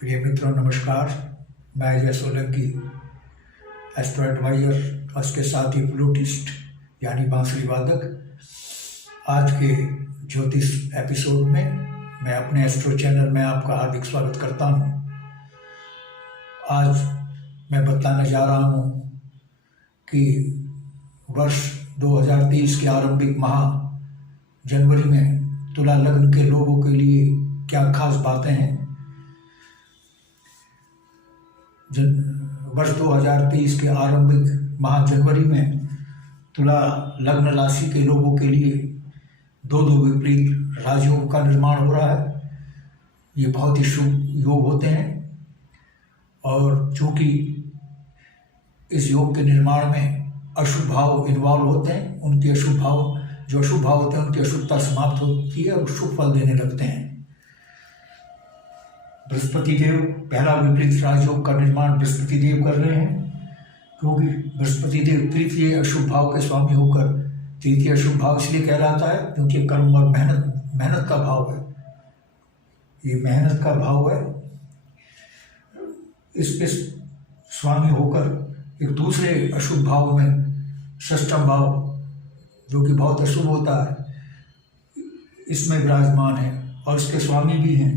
प्रिय मित्रों नमस्कार। मैं अजय सोलंकी, एस्ट्रो एडवाइजर और उसके साथ ही फ्लूटिस्ट यानी बांसुरी वादक। आज के ज्योतिष एपिसोड में मैं अपने एस्ट्रो चैनल में आपका हार्दिक स्वागत करता हूं। आज मैं बताने जा रहा हूं कि वर्ष 2023 के आरंभिक माह जनवरी में तुला लग्न के लोगों के लिए क्या खास बातें हैं। वर्ष 2023 के आरंभिक माह जनवरी में तुला लग्न राशि के लोगों के लिए दो विपरीत राशियों का निर्माण हो रहा है। ये बहुत ही शुभ योग होते हैं और चूंकि इस योग के निर्माण में अशुभ भाव इन्वॉल्व होते हैं, उनके अशुभ भाव होते हैं उनकी अशुभता समाप्त होती है और शुभ फल देने लगते हैं। बृहस्पति देव पहला विपरीत राजयोग का निर्माण बृहस्पति देव कर रहे हैं, क्योंकि बृहस्पति देव तृतीय अशुभ भाव के स्वामी होकर तृतीय अशुभ भाव इसलिए कहलाता है क्योंकि कर्म और मेहनत का भाव है। ये मेहनत का भाव है। इस पे स्वामी होकर एक दूसरे अशुभ भाव में षष्ठम भाव, जो कि बहुत अशुभ होता है, इसमें विराजमान है और इसके स्वामी भी हैं।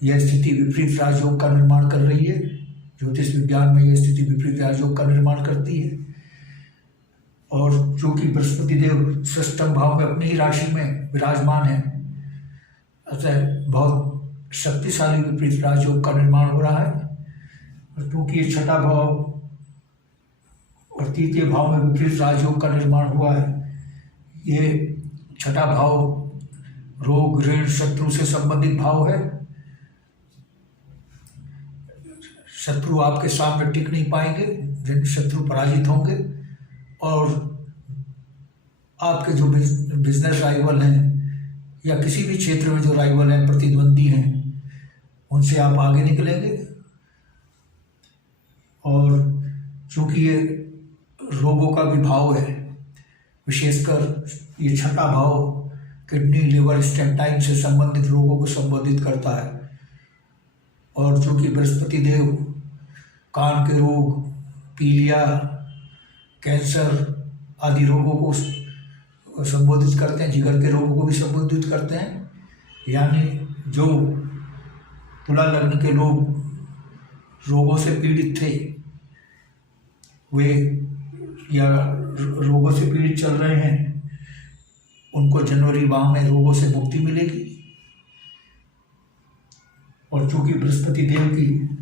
यह स्थिति विपरीत राजयोग का निर्माण कर रही है। ज्योतिष विज्ञान में यह स्थिति विपरीत राजयोग का निर्माण करती है। और चूंकि बृहस्पति देव षष्ठम भाव में अपनी ही राशि में विराजमान है, अतः बहुत शक्तिशाली विपरीत राजयोग का निर्माण हो रहा है। और चूंकि ये छठा भाव और तृतीय भाव में विपरीत राजयोग का निर्माण हुआ है, ये छठा भाव रोग ऋण शत्रु से संबंधित भाव है। शत्रु आपके सामने टिक नहीं पाएंगे, जिन शत्रु पराजित होंगे और आपके जो बिजनेस राइवल हैं या किसी भी क्षेत्र में जो राइवल हैं, प्रतिद्वंदी हैं, उनसे आप आगे निकलेंगे। और चूंकि ये रोगों का भी भाव है, विशेषकर ये छठा भाव किडनी लिवर स्टेंटाइन से संबंधित रोगों को संबोधित करता है। और चूंकि बृहस्पति देव कान के रोग, पीलिया, कैंसर आदि रोगों को संबोधित करते हैं, जिगर के रोगों को भी संबोधित करते हैं। यानी जो तुला लग्न के लोग रोगों से पीड़ित थे, वे या रोगों से पीड़ित चल रहे हैं, उनको जनवरी माह में रोगों से मुक्ति मिलेगी। और चूंकि बृहस्पति देव की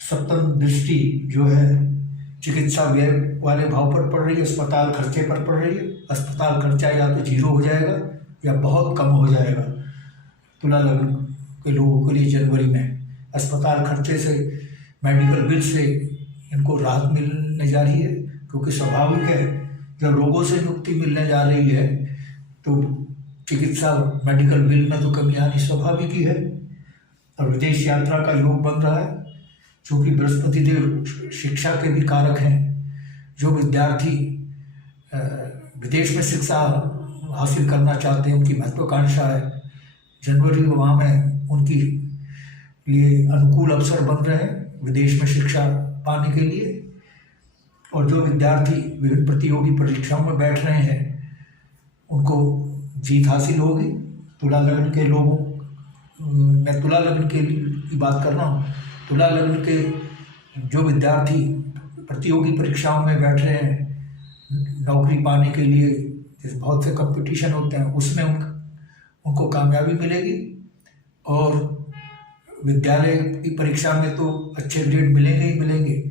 सप्तम दृष्टि जो है चिकित्सा व्यय वाले भाव पर पड़ रही है, अस्पताल खर्चे पर पड़ रही है। अस्पताल खर्चा या तो जीरो हो जाएगा या बहुत कम हो जाएगा तुला लग्न के लोगों के लिए जनवरी में। अस्पताल खर्चे से, मेडिकल बिल से इनको राहत मिलने जा रही है, क्योंकि स्वाभाविक है जब रोगों से मुक्ति मिलने जा रही है तो चिकित्सा मेडिकल बिल में तो कमी आनी स्वाभाविक ही है। और विदेश यात्रा का योग बन रहा है। चूँकि बृहस्पति देव शिक्षा के भी कारक हैं, जो विद्यार्थी विदेश में शिक्षा हासिल करना चाहते हैं, उनकी महत्वाकांक्षा है, जनवरी माह में उनकी लिए अनुकूल अवसर बन रहे हैं विदेश में शिक्षा पाने के लिए। और जो विद्यार्थी विभिन्न प्रतियोगी परीक्षाओं में बैठ रहे हैं, उनको जीत हासिल होगी। तुला लग्न के लोगों, मैं तुला लग्न की बात कर रहा हूँ, तुला लग्न के जो विद्यार्थी प्रतियोगी परीक्षाओं में बैठ रहे हैं नौकरी पाने के लिए, जैसे बहुत से कंपटीशन होते हैं, उसमें उनको कामयाबी मिलेगी। और विद्यालय की परीक्षा में तो अच्छे ग्रेड मिलेंगे ही मिलेंगे,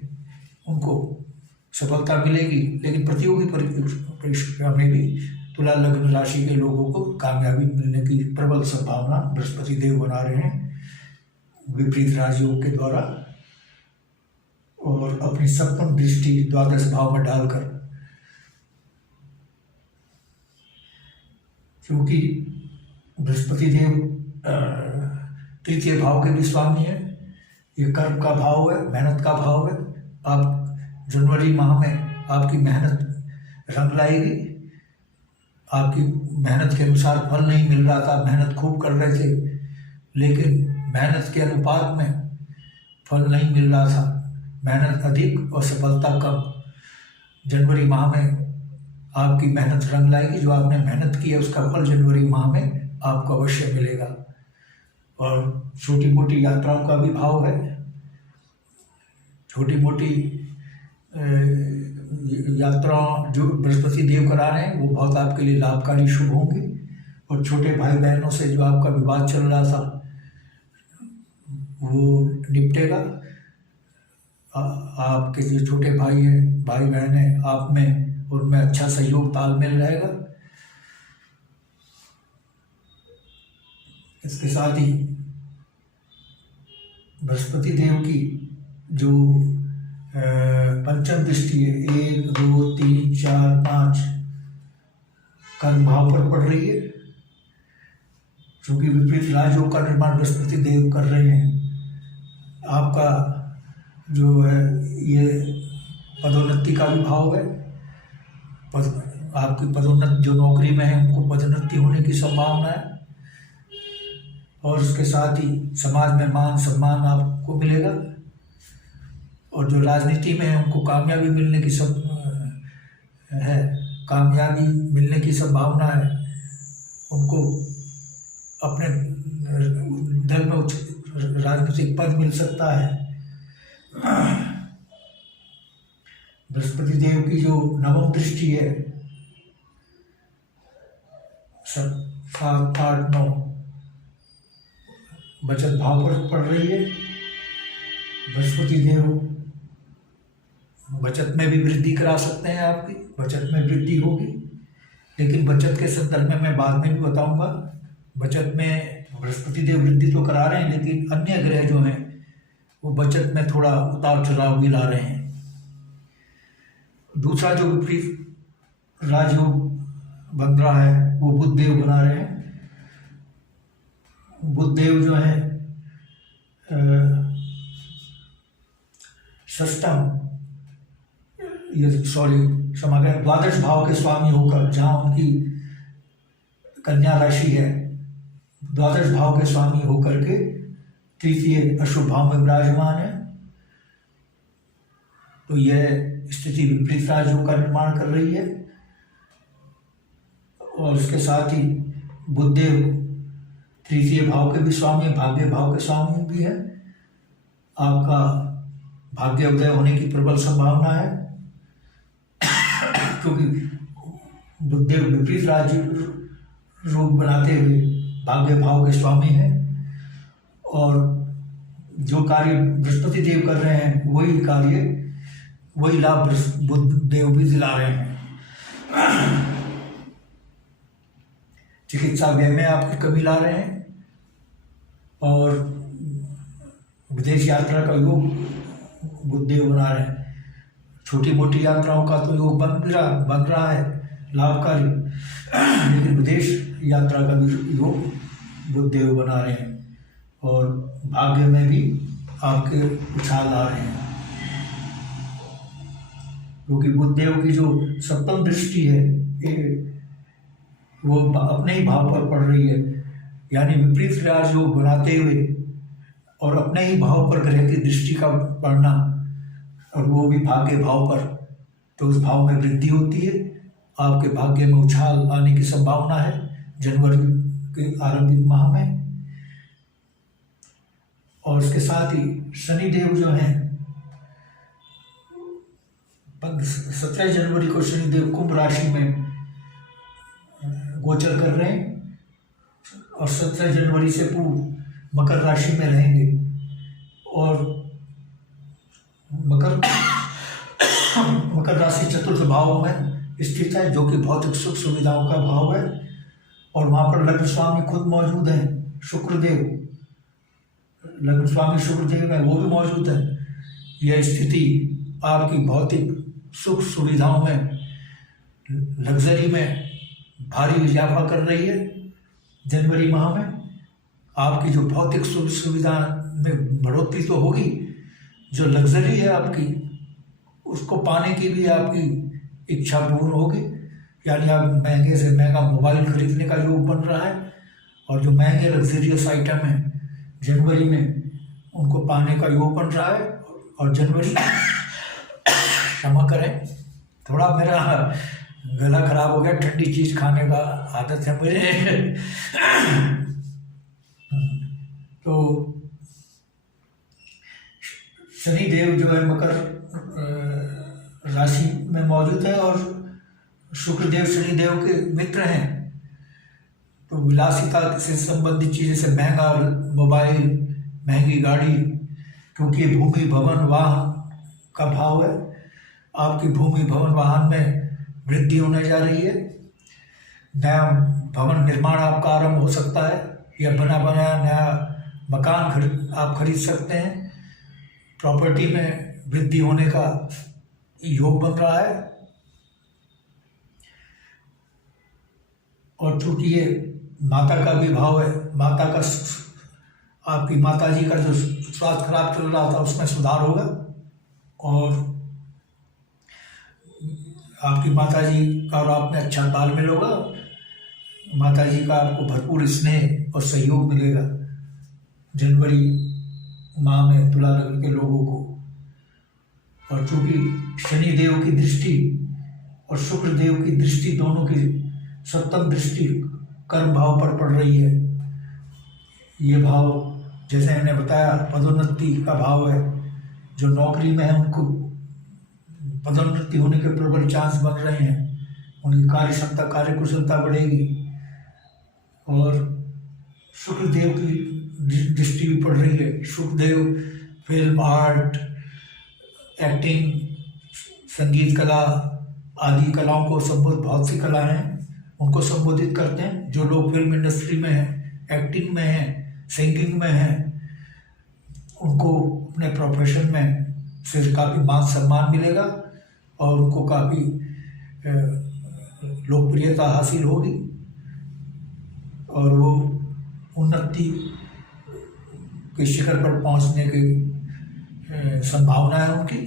उनको सफलता मिलेगी। लेकिन प्रतियोगी परीक्षा में भी तुला लग्न राशि के लोगों को कामयाबी मिलने की प्रबल संभावना बृहस्पति देव बना रहे हैं विपरीत राजयोग के द्वारा। और अपनी सप्तम दृष्टि द्वादश भाव में डालकर, क्योंकि बृहस्पति देव तृतीय भाव के भी स्वामी है, ये कर्म का भाव है, मेहनत का भाव है। आप जनवरी माह में आपकी मेहनत रंग लाएगी। आपकी मेहनत के अनुसार फल नहीं मिल रहा था, मेहनत खूब कर रहे थे, लेकिन मेहनत के अनुपात में फल नहीं मिल रहा था। मेहनत अधिक और सफलता कम। जनवरी माह में आपकी मेहनत रंग लाएगी। जो आपने मेहनत की है उसका फल जनवरी माह में आपको अवश्य मिलेगा। और छोटी मोटी यात्राओं का भी भाव है। छोटी मोटी यात्राओं जो बृहस्पति देव करा रहे हैं वो बहुत आपके लिए लाभकारी शुभ होंगी। और छोटे भाई बहनों से जो आपका विवाद चल रहा था वो निपटेगा। आपके जो छोटे भाई हैं, भाई बहन हैं, आप में उनमें अच्छा सहयोग तालमेल रहेगा। इसके साथ ही बृहस्पति देव की जो पंचम दृष्टि है 1, 2, 3, 4, 5 कर्म भाव पर पड़ रही है। चूंकि विपरीत राजयोग का निर्माण बृहस्पति देव कर रहे हैं, आपका जो है ये पदोन्नति का भी भाव है। आपकी पदोन्नति जो नौकरी में है उनको पदोन्नति होने की संभावना है। और इसके साथ ही समाज में मान सम्मान आपको मिलेगा। और जो राजनीति में है उनको कामयाबी मिलने की कामयाबी मिलने की संभावना है। उनको अपने दल में राजनीतिक पद मिल सकता है। बृहस्पति देव की जो नवम दृष्टि है 7, 8, 9 बचत भाव पर पड़ रही है। बृहस्पति देव बचत में भी वृद्धि करा सकते हैं। आपकी बचत में वृद्धि होगी, लेकिन बचत के संदर्भ में मैं बाद में भी बताऊंगा। बचत में बृहस्पति देव वृद्धि तो करा रहे हैं, लेकिन अन्य ग्रह जो हैं वो बचत में थोड़ा उतार चढ़ाव भी ला रहे हैं। दूसरा जो विपरीत राजयोग बन रहा है वो बुध देव बना रहे हैं। बुध देव जो है षष्टम क्षमा करें, द्वादश भाव के स्वामी होकर, जहाँ उनकी कन्या राशि है, द्वादश भाव के स्वामी होकर के तृतीय अशुभ भाव में विराजमान है। तो यह स्थिति विपरीत राजयोग का निर्माण कर रही है। और इसके साथ ही बुधदेव तृतीय भाव के भी स्वामी, भाग्य भाव के स्वामी भी है। आपका भाग्य उदय होने की प्रबल संभावना है, क्योंकि बुधदेव विपरीत राज रूप बनाते हुए भाग्य भाव के स्वामी हैं। और जो कार्य बृहस्पति देव कर रहे हैं वही कार्य, वही लाभ बुध देव भी दिला रहे हैं। चिकित्सा व्यय में आपकी कमी ला रहे हैं। और विदेश यात्रा का योग बुध देव बना रहे हैं। छोटी मोटी यात्राओं का तो योग बन रहा है लाभकारी, लेकिन विदेश यात्रा का भी योग बुध देव बना रहे हैं। और भाग्य में भी आपके उछाल आ रहे हैं, क्योंकि बुध देव की जो सप्तम दृष्टि है वो अपने ही भाव पर पड़ रही है। यानी विपरीत राजयोग बनाते हुए और अपने ही भाव पर ग्रह की दृष्टि का पड़ना, और वो भी भाग्य भाव पर, तो उस भाव में वृद्धि होती है। आपके भाग्य में उछाल आने की संभावना है जनवरी के आरंभिक माह में। और इसके साथ ही शनिदेव जो हैं 17 जनवरी को शनिदेव कुंभ राशि में गोचर कर रहे हैं और 17 जनवरी से पूर्व मकर राशि में रहेंगे। और मकर राशि चतुर्थ भाव में स्थित है, जो कि भौतिक सुख सुविधाओं का भाव है। और वहाँ पर लग्न स्वामी खुद मौजूद हैं, शुक्रदेव, लग्न स्वामी शुक्रदेव है, वो भी मौजूद है। यह स्थिति आपकी भौतिक सुख सुविधाओं में, लग्जरी में भारी इजाफा कर रही है। जनवरी माह में आपकी जो भौतिक सुख सुविधा में बढ़ोतरी तो होगी, जो लग्जरी है आपकी उसको पाने की भी आपकी इच्छा पूर्ण होगी। यानी आप महंगे से महंगा मोबाइल खरीदने का योग बन रहा है, और जो महंगे लग्जरियस आइटम हैं जनवरी में उनको पाने का योग बन रहा है। और जनवरी क्षमा करें, थोड़ा मेरा गला खराब हो गया, ठंडी चीज़ खाने का आदत है मुझे। तो शनि देव जो है मकर राशि में मौजूद है और शुक्रदेव शनि देव के मित्र हैं। तो विलासिता से संबंधित चीज़ें जैसे महंगा मोबाइल, महंगी गाड़ी, क्योंकि भूमि भवन वाहन का भाव है, आपकी भूमि भवन वाहन में वृद्धि होने जा रही है। नया भवन निर्माण आपका आरंभ हो सकता है या बना बनाया नया मकान आप खरीद सकते हैं। प्रॉपर्टी में वृद्धि होने का योग बन रहा है। और चूंकि ये माता का भी भाव है, माता का, आपकी माता जी का जो स्वास्थ्य खराब चल रहा था उसमें सुधार होगा और आपकी माता जी का और आप में अच्छा तालमेल होगा। माता जी का आपको भरपूर स्नेह और सहयोग मिलेगा जनवरी माह में तुला लग्न के लोगों को। और चूंकि शनि देव की दृष्टि और शुक्र देव की दृष्टि, दोनों की सप्तम दृष्टि कर्म भाव पर पड़ रही है। ये भाव जैसे हमने बताया पदोन्नति का भाव है। जो नौकरी में है उनको पदोन्नति होने के प्रबल चांस बन रहे हैं, उनकी कार्य क्षमता, कार्य कुशलता बढ़ेगी। और शुक्रदेव की दृष्टि भी पड़ रही है। शुक्रदेव फिल्म, आर्ट, एक्टिंग, संगीत कला आदि कलाओं को संबोधित, बहुत सी कला हैं उनको संबोधित करते हैं। जो लोग फिल्म इंडस्ट्री में हैं, एक्टिंग में हैं, सिंगिंग में हैं, उनको अपने प्रोफेशन में से काफ़ी मान सम्मान मिलेगा और उनको काफ़ी लोकप्रियता हासिल होगी और वो उन्नति के शिखर पर पहुंचने की संभावना है उनकी,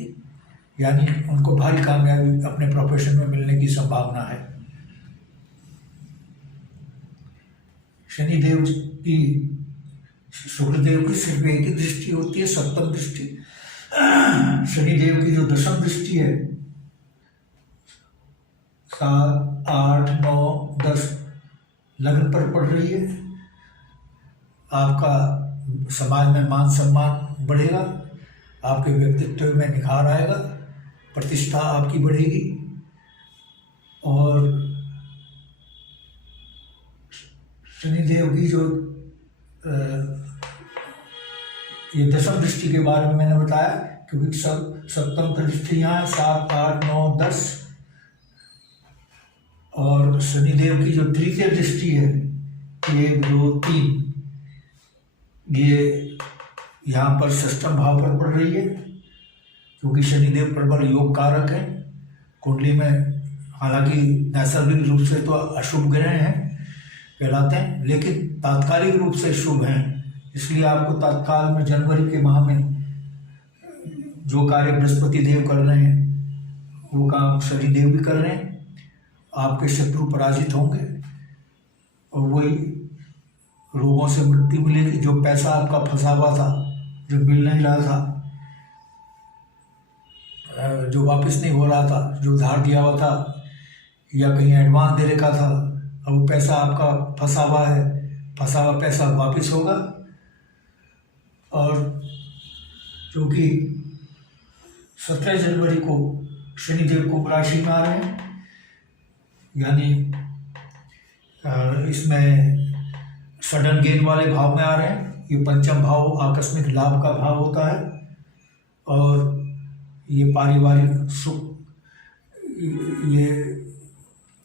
यानी उनको भारी कामयाबी अपने प्रोफेशन में मिलने की संभावना है। शनिदेव की, शुक्रदेव की सिर्फ एक ही दृष्टि होती है, सप्तम दृष्टि। शनिदेव की जो दशम दृष्टि है 7, 8, 9, 10 लग्न पर पड़ रही है। आपका समाज में मान सम्मान बढ़ेगा, आपके व्यक्तित्व में निखार आएगा, प्रतिष्ठा आपकी बढ़ेगी। और शनिदेव की जो ये दशम दृष्टि के बारे में मैंने बताया, क्योंकि सप्तम दृष्टियाँ 7, 8, 9, 10 और शनिदेव की जो तृतीय दृष्टि है 1, 2, 3, ये यहाँ पर षष्ठम भाव पर पड़ रही है। क्योंकि शनिदेव प्रबल योग कारक है कुंडली में, हालांकि नैसर्गिक रूप से तो अशुभ ग्रह हैं कहलाते हैं, लेकिन तात्कालिक रूप से शुभ हैं। इसलिए आपको तत्काल में जनवरी के माह में जो कार्य बृहस्पति देव कर रहे हैं वो काम शनिदेव भी कर रहे हैं। आपके शत्रु पराजित होंगे और वही रोगों से मुक्ति मिलेगी। जो पैसा आपका फंसा हुआ था, जो मिल नहीं रहा था, जो वापस नहीं हो रहा था, जो उधार दिया हुआ था या कहीं एडवांस दे रखा था, अब वो पैसा आपका फंसा हुआ है, फंसा हुआ पैसा वापस होगा। और क्योंकि 17 जनवरी को शनिदेव कुंभ राशि में आ रहे हैं, यानी इसमें सडन गेन वाले भाव में आ रहे हैं। ये पंचम भाव आकस्मिक लाभ का भाव होता है और ये पारिवारिक सुख, ये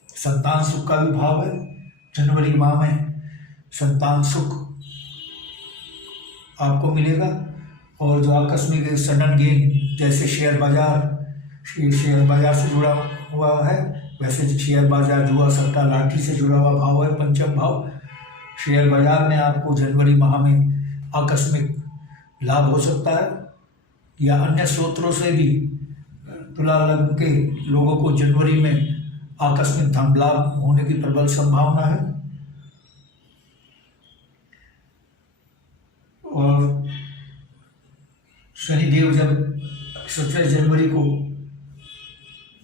संतान सुख का भी भाव है। जनवरी माह में संतान सुख आपको मिलेगा। और जो आकस्मिक सडन गेन, जैसे शेयर बाजार से जुड़ा हुआ है, वैसे शेयर बाजार, जुआ, सट्टा, लॉटरी से जुड़ा हुआ भाव है पंचम भाव। शेयर बाजार में आपको जनवरी माह में आकस्मिक लाभ हो सकता है या अन्य स्रोतों से भी तुला लग्न के लोगों को जनवरी में आकस्मिक धन लाभ होने की प्रबल संभावना है। और शनिदेव जब 17 जनवरी को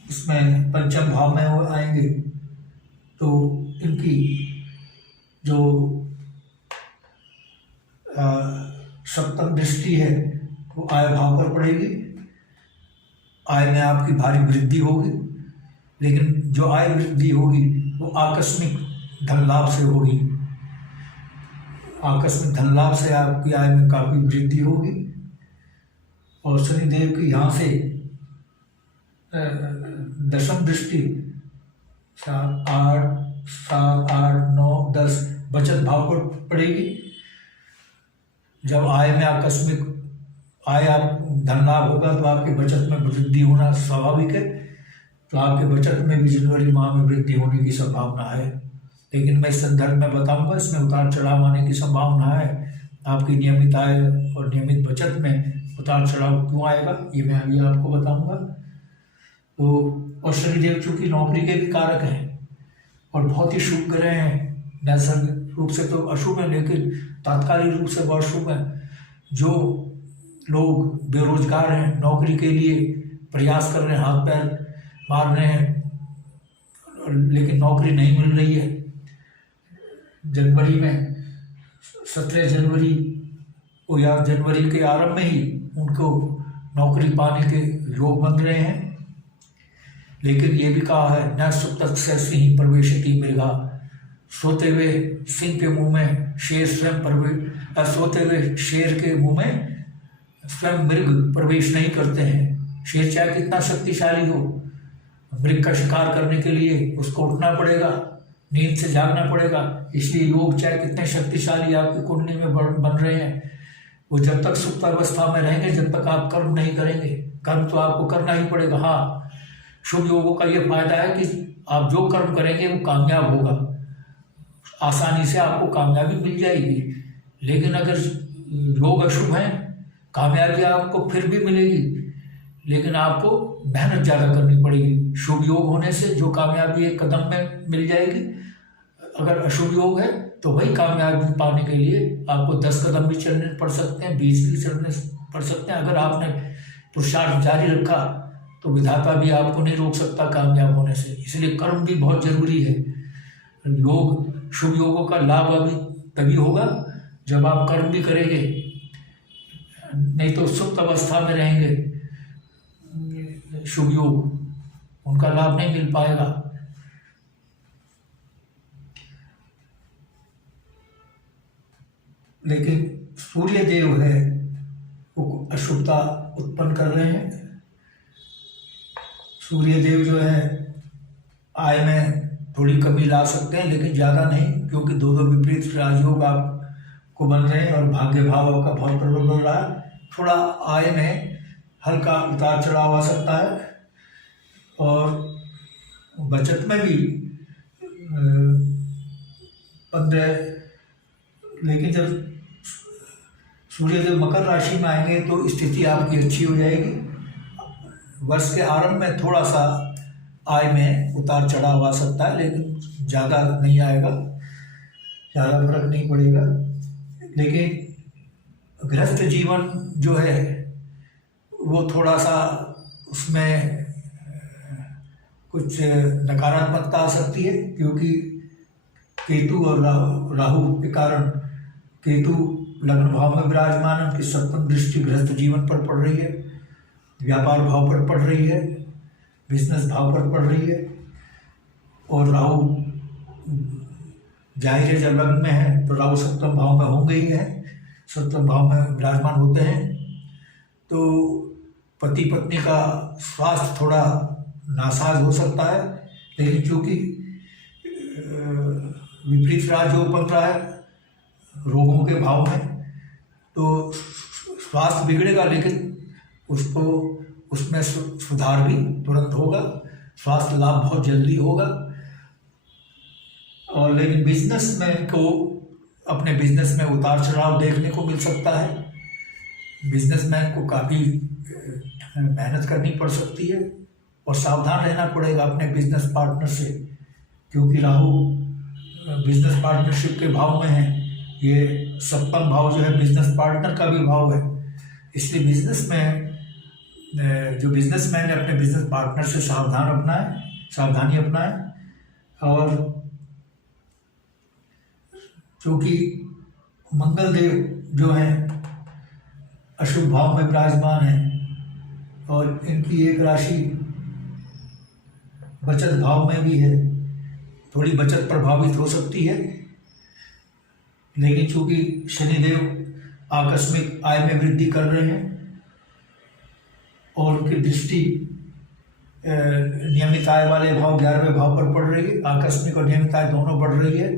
इसमें पंचम भाव में वो आएंगे तो इनकी जो सप्तम दृष्टि है वो आय भाव पर पड़ेगी। आय में आपकी भारी वृद्धि होगी, लेकिन जो आय वृद्धि होगी वो आकस्मिक धन लाभ से होगी। आकस्मिक धन लाभ से आपकी आय में काफ़ी वृद्धि होगी। और शनिदेव की यहाँ से दशम दृष्टि 7, 8, 9, 10 बचत भाव पर पड़ेगी। जब आय में आकस्मिक आय आप धन लाभ होगा तो आपके बचत में वृद्धि होना स्वाभाविक है। तो आपके बचत में भी जनवरी माह में वृद्धि होने की संभावना है। लेकिन मैं इस संदर्भ में बताऊंगा, इसमें उतार चढ़ाव आने की संभावना है। आपकी नियमित आय और नियमित बचत में उतार चढ़ाव क्यों आएगा ये मैं अभी आपको बताऊंगा। तो और शनिदेव चूँकि नौकरी के भी कारक हैं और बहुत ही शुभ ग्रह हैं, नैसर्गिक रूप से तो अशुभ है लेकिन तात्कालिक रूप से बहुत शुभ है। जो लोग बेरोजगार हैं, नौकरी के लिए प्रयास कर रहे हैं, हाथ पैर मार रहे हैं लेकिन नौकरी नहीं मिल रही है, जनवरी में 17 जनवरी को या जनवरी के आरंभ में ही उनको नौकरी पाने के योग बन रहे हैं। लेकिन ये भी कहा है न सुप्तस्य सिंह प्रवेशति मृगा, सोते हुए सिंह के मुंह में शेर स्वयं प्रवेश, सोते हुए शेर के मुंह में स्वयं मृग प्रवेश नहीं करते हैं। शेर चाहे कितना शक्तिशाली हो, मृग का शिकार करने के लिए उसको उठना पड़ेगा, नींद से जागना पड़ेगा। इसलिए योग चाहे कितने शक्तिशाली आपकी कुंडली में बन रहे हैं, वो जब तक सुप्त अवस्था में रहेंगे, जब तक आप कर्म नहीं करेंगे, कर्म तो आपको करना ही पड़ेगा। हाँ, शुभ योगों का ये फायदा है कि आप जो कर्म करेंगे वो कामयाब होगा, आसानी से आपको कामयाबी मिल जाएगी। लेकिन अगर योग अशुभ है, कामयाबी आपको फिर भी मिलेगी लेकिन आपको मेहनत ज़्यादा करनी पड़ेगी। शुभ योग होने से जो कामयाबी एक कदम में मिल जाएगी, अगर अशुभ योग है तो वही कामयाबी पाने के लिए आपको 10 कदम भी चलने पड़ सकते हैं, 20 भी चलने पड़ सकते हैं। अगर आपने पुरुषार्थ जारी रखा तो विधाता भी आपको नहीं रोक सकता कामयाब होने से। इसलिए कर्म भी बहुत जरूरी है। योग, शुभ योगों का लाभ अभी तभी होगा जब आप कर्म भी करेंगे, नहीं तो सुप्त अवस्था में रहेंगे शुभ योग, उनका लाभ नहीं मिल पाएगा। लेकिन सूर्य देव है वो अशुभता उत्पन्न कर रहे हैं। सूर्य देव जो है आय में थोड़ी कमी ला सकते हैं लेकिन ज़्यादा नहीं, क्योंकि दो विपरीत राजयोग आपको बन रहे हैं और भाग्य भाव का बहुत प्रबल बन रहा है। थोड़ा आय में हल्का उतार चढ़ाव आ सकता है और बचत में भी 15, लेकिन जब सूर्यदेव मकर राशि में आएंगे तो स्थिति आपकी अच्छी हो जाएगी। वर्ष के आरंभ में थोड़ा सा आय में उतार चढ़ाव आ सकता है लेकिन ज़्यादा नहीं आएगा, ज़्यादा फर्क नहीं पड़ेगा। लेकिन गृहस्थ जीवन जो है वो थोड़ा सा उसमें कुछ नकारात्मकता आ सकती है, क्योंकि केतु और राहु के कारण, केतु लग्न भाव में विराजमान है, उनकी सप्तम दृष्टि गृहस्थ जीवन पर पड़ रही है, व्यापार भाव पर पड़ रही है, बिजनेस भाव पर पड़ रही है। और राहु जाहिर है जब लग्न में है तो राहु सप्तम भाव में होंगे ही है, सप्तम भाव में विराजमान होते हैं। तो पति पत्नी का स्वास्थ्य थोड़ा नासाज हो सकता है, लेकिन चूँकि विपरीत राजयोग बन रहा है रोगों के भाव में, तो स्वास्थ्य बिगड़ेगा लेकिन उसको उसमें सुधार भी तुरंत होगा, स्वास्थ्य लाभ बहुत जल्दी होगा। और लेकिन बिजनेसमैन को अपने बिजनेस में उतार चढ़ाव देखने को मिल सकता है। बिजनेसमैन को काफ़ी मेहनत करनी पड़ सकती है और सावधान रहना पड़ेगा अपने बिजनेस पार्टनर से, क्योंकि राहु बिजनेस पार्टनरशिप के भाव में है। ये सप्तम भाव जो है बिजनेस पार्टनर का भी भाव है, इसलिए बिजनेस में जो बिजनेसमैन है अपने बिजनेस पार्टनर से सावधानी अपनाए। और चूँकि मंगल देव जो हैं अशुभ भाव में विराजमान हैं और इनकी एक राशि बचत भाव में भी है, थोड़ी बचत प्रभावित हो सकती है, लेकिन चूँकि शनिदेव आकस्मिक आय में वृद्धि कर रहे हैं और उनकी दृष्टि नियमित आय वाले भाव 11वें भाव पर पड़ रही है, आकस्मिक और नियमित आय दोनों बढ़ रही है।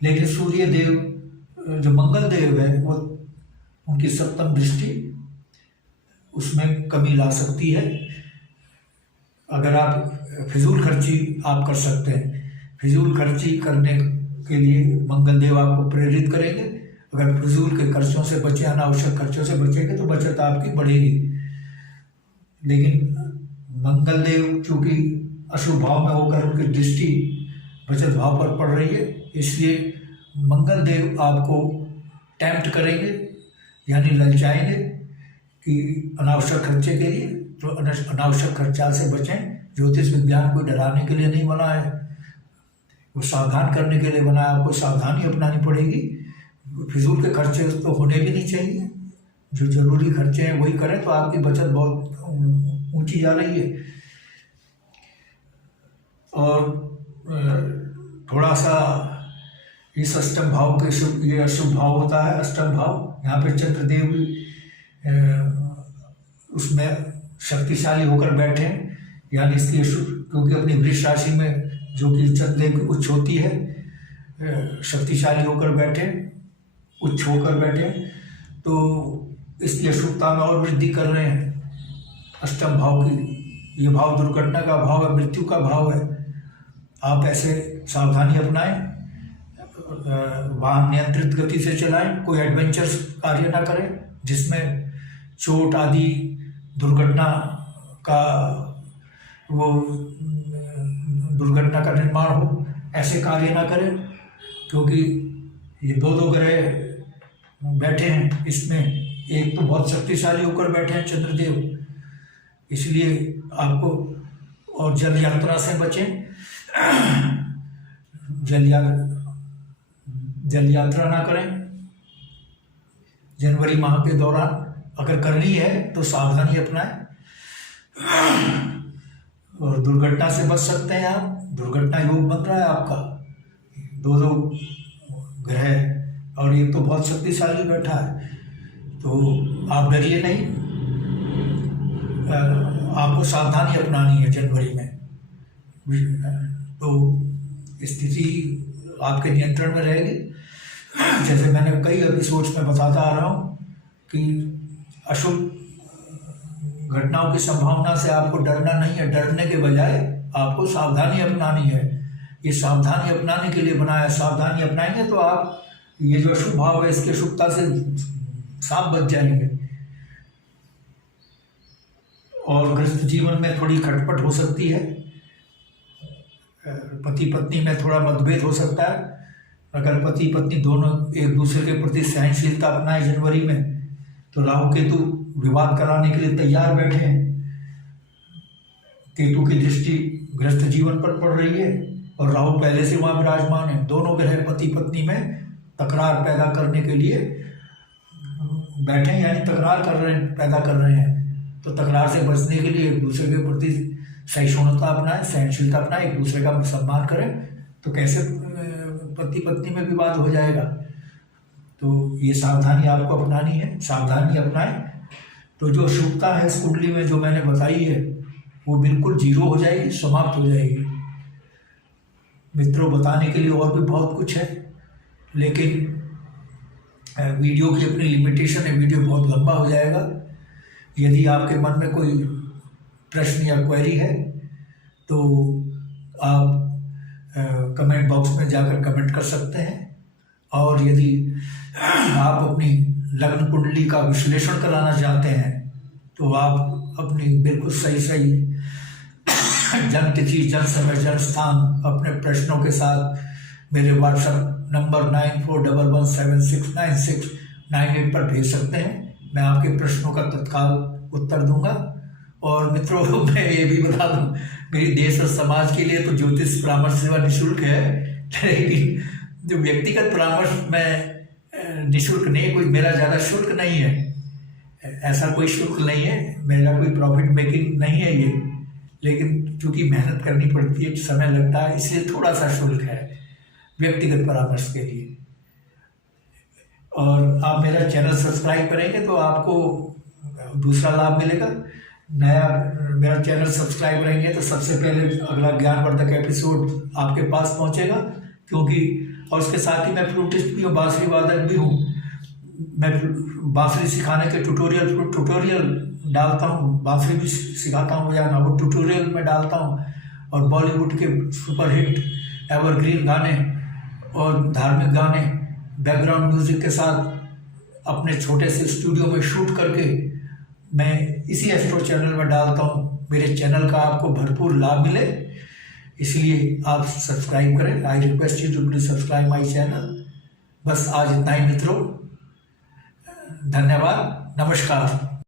लेकिन सूर्य देव जो मंगल देव है वो उनकी सप्तम दृष्टि उसमें कमी ला सकती है। अगर आप फिजूल खर्ची आप कर सकते हैं, फिजूल खर्ची करने के लिए मंगल देव आपको प्रेरित करेंगे। अगर फिजूल के खर्चों से बचे, अनावश्यक खर्चों से बचेंगे तो बचत आपकी बढ़ेगी। लेकिन मंगल देव चूँकि अशुभ भाव में होकर उनकी दृष्टि बचत भाव पर पड़ रही है, इसलिए मंगल देव आपको टेम्प्ट करेंगे, यानी ललचाएंगे कि अनावश्यक खर्चे के लिए। तो अनावश्यक खर्चा से बचें। ज्योतिष विज्ञान को डराने के लिए नहीं बना है, वो सावधान करने के लिए बना है। आपको सावधानी अपनानी पड़ेगी। फिजूल के खर्चे तो होने भी नहीं चाहिए, जो जरूरी खर्चे हैं वही करें, तो आपकी बचत बहुत ऊंची जा रही है। और थोड़ा सा इस अष्टम भाव के ये अशुभ भाव होता है, अष्टम भाव, यहाँ पे चंद्रदेव उसमें शक्तिशाली होकर बैठे हैं, यानी इसकी अशुभ, क्योंकि अपनी वृष राशि में जो कि चंद्रदेव की उच्च होती है, शक्तिशाली होकर बैठे, उच्च होकर बैठे, तो इसकी अशुभता में और वृद्धि कर रहे हैं। अष्टम भाव की, ये भाव दुर्घटना का भाव है, मृत्यु का भाव है। आप ऐसे सावधानी अपनाएं, वाहन नियंत्रित गति से चलाएं, कोई एडवेंचर्स कार्य ना करें जिसमें चोट आदि दुर्घटना का निर्माण हो, ऐसे कार्य ना करें। क्योंकि ये दो ग्रह बैठे हैं, इसमें एक तो बहुत शक्तिशाली होकर बैठे हैं चंद्रदेव, इसलिए आपको, और जल यात्रा से बचें। जल यात्रा ना करें जनवरी माह के दौरान। अगर करनी है तो सावधानी अपनाएं और दुर्घटना से बच सकते हैं आप। दुर्घटना योग बन रहा है आपका, दो ग्रह और एक तो बहुत शक्तिशाली बैठा है, तो आप डरिए नहीं। आपको सावधानी अपनानी है जनवरी में, तो स्थिति आपके नियंत्रण में रहेगी। जैसे मैंने कई एपिसोड्स में बताता आ रहा हूँ कि अशुभ घटनाओं की संभावना से आपको डरना नहीं है, डरने के बजाय आपको सावधानी अपनानी है। ये सावधानी अपनाने के लिए बनाया, सावधानी अपनाएंगे तो आप ये जो अशुभ भाव है इसकी अशुभता से साफ बच जाएंगे। और गृहस्थ जीवन में थोड़ी खटपट हो सकती है, पति पत्नी में थोड़ा मतभेद हो सकता है। अगर पति पत्नी दोनों एक दूसरे के प्रति सहनशीलता अपनाए जनवरी में, तो राहु केतु विवाद कराने के लिए तैयार बैठे हैं। केतु की दृष्टि गृहस्थ जीवन पर पड़ रही है और राहु पहले से वहाँ विराजमान है। दोनों ग्रह पति पत्नी में तकरार पैदा करने के लिए बैठे हैं, यानी तकरार पैदा कर रहे हैं। तो तकरार से बचने के लिए एक दूसरे के प्रति सहिष्णुता अपनाएं, सहनशीलता अपनाएं, एक दूसरे का सम्मान करें, तो कैसे पति पत्नी में विवाद हो जाएगा। तो ये सावधानी आपको अपनानी है, सावधानी अपनाएं, तो जो शुभता है इस कुंडली में जो मैंने बताई है वो बिल्कुल जीरो हो जाएगी, समाप्त हो जाएगी। मित्रों, बताने के लिए और भी बहुत कुछ है, लेकिन वीडियो की अपनी लिमिटेशन है, वीडियो बहुत लंबा हो जाएगा। यदि आपके मन में कोई प्रश्न या क्वेरी है तो आप कमेंट बॉक्स में जाकर कमेंट कर सकते हैं। और यदि आप अपनी लग्न कुंडली का विश्लेषण कराना चाहते हैं तो आप अपनी बिल्कुल सही जन्म तिथि, जन्म समय, जन्म स्थान अपने प्रश्नों के साथ मेरे व्हाट्सएप नंबर 9411769698 पर भेज सकते हैं। मैं आपके प्रश्नों का तत्काल उत्तर दूंगा। और मित्रों, मैं ये भी बता दूं, मेरी देश और समाज के लिए तो ज्योतिष परामर्श सेवा निःशुल्क है, लेकिन जो व्यक्तिगत परामर्श में निःशुल्क नहीं, कोई मेरा ज़्यादा शुल्क नहीं है, ऐसा कोई शुल्क नहीं है, मेरा कोई प्रॉफिट मेकिंग नहीं है ये, लेकिन चूंकि मेहनत करनी पड़ती है, समय लगता है, इसलिए थोड़ा सा शुल्क है व्यक्तिगत परामर्श के लिए। और आप मेरा चैनल सब्सक्राइब करेंगे तो आपको दूसरा लाभ मिलेगा। नया मेरा चैनल सब्सक्राइब करेंगे तो सबसे पहले अगला ज्ञानवर्धक एपिसोड आपके पास पहुंचेगा, क्योंकि और उसके साथ ही मैं फ्लूटिस्ट भी हूँ, बांसुरी वादक भी हूँ। मैं बांसुरी सिखाने के ट्यूटोरियल डालता हूँ, बांसुरी भी सिखाता हूँ बजाना, वो ट्यूटोरियल में डालता हूँ। और बॉलीवुड के सुपरहिट एवरग्रीन गाने और धार्मिक गाने बैकग्राउंड म्यूजिक के साथ अपने छोटे से स्टूडियो में शूट करके मैं इसी एस्ट्रो चैनल में डालता हूँ। मेरे चैनल का आपको भरपूर लाभ मिले, इसलिए आप सब्सक्राइब करें। I request you to subscribe my channel. बस आज इतना ही मित्रों, धन्यवाद, नमस्कार।